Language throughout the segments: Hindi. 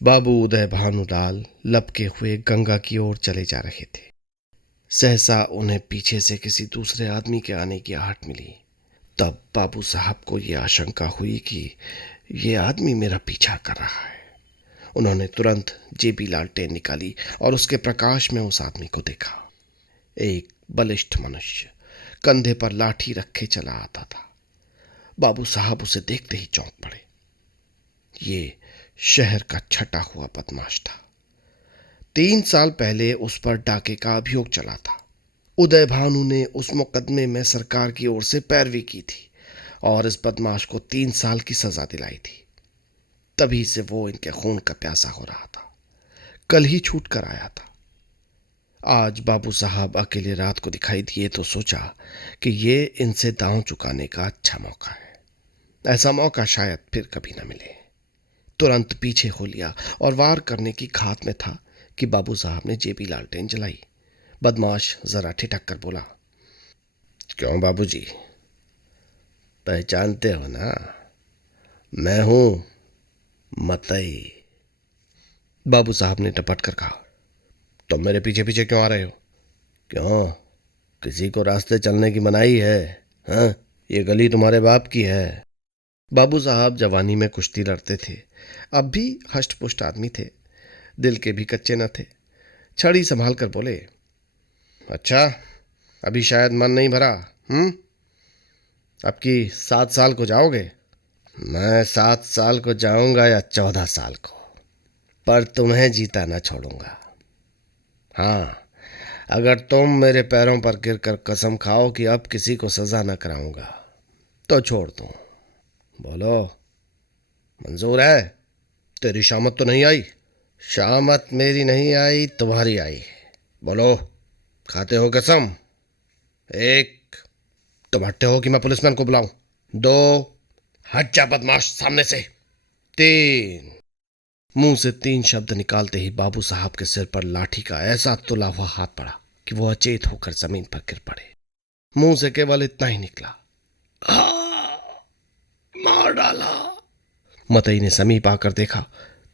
बाबू उदय भानुलाल लपके हुए गंगा की ओर चले जा रहे थे। सहसा उन्हें पीछे से किसी दूसरे आदमी के आने की आहट मिली। तब बाबू साहब को यह आशंका हुई कि यह आदमी मेरा पीछा कर रहा है। उन्होंने तुरंत जेबी लालटेन निकाली और उसके प्रकाश में उस आदमी को देखा। एक बलिष्ठ मनुष्य कंधे पर लाठी रखे चला आता था। बाबू साहब उसे देखते ही चौंक पड़े। ये शहर का छटा हुआ बदमाश था। 3 साल पहले उस पर डाके का अभियोग चला था। उदय भानु ने उस मुकदमे में सरकार की ओर से पैरवी की थी और इस बदमाश को 3 साल की सजा दिलाई थी। तभी से वो इनके खून का प्यासा हो रहा था। कल ही छूट कर आया था। आज बाबू साहब अकेले रात को दिखाई दिए तो सोचा कि ये इनसे दांव चुकाने का अच्छा मौका है। ऐसा मौका शायद फिर कभी न मिले। तुरंत पीछे हो लिया और वार करने की घात में था कि बाबू साहब ने जेबी लालटेन जलाई। बदमाश जरा ठिठक कर बोला, क्यों बाबूजी, पहचानते हो ना? मैं हूं मतई। बाबू साहब ने टपट कर कहा, तुम मेरे पीछे पीछे क्यों आ रहे हो? क्यों, किसी को रास्ते चलने की मनाही है? हाँ, ये गली तुम्हारे बाप की है। बाबू साहब जवानी में कुश्ती लड़ते थे। अब भी हष्ट पुष्ट आदमी थे। दिल के भी कच्चे न थे। छड़ी संभाल कर बोले, अच्छा, अभी शायद मन नहीं भरा। अब की 7 साल को जाओगे? मैं 7 साल को जाऊंगा या 14 साल को, पर तुम्हें जीता न छोड़ूंगा। हाँ, अगर तुम मेरे पैरों पर गिरकर कसम खाओ कि अब किसी को सजा न कराऊंगा तो छोड़ दूं। बोलो, मंजूर है? तेरी शामत तो नहीं आई? शामत मेरी नहीं आई, तुम्हारी आई। बोलो, खाते हो कसम? 1, तुम हटते हो कि मैं पुलिसमैन को बुलाऊं? 2, हट जा बदमाश सामने से। 3। मुंह से 3 शब्द निकालते ही बाबू साहब के सिर पर लाठी का ऐसा तुला हुआ हाथ पड़ा कि वो अचेत होकर जमीन पर गिर पड़े। मुंह से केवल इतना ही निकला, मार डाला। मतई ने समीप आकर देखा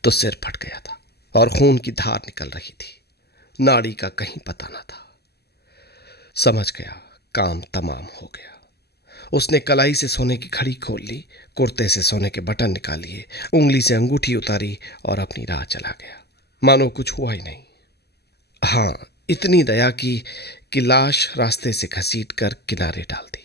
तो सिर फट गया था और खून की धार निकल रही थी। नाड़ी का कहीं पता न था। समझ गया, काम तमाम हो गया। उसने कलाई से सोने की घड़ी खोल ली, कुर्ते से सोने के बटन निकालिए, उंगली से अंगूठी उतारी और अपनी राह चला गया, मानो कुछ हुआ ही नहीं। हाँ, इतनी दया की कि लाश रास्ते से घसीट कर किनारे डाल दी।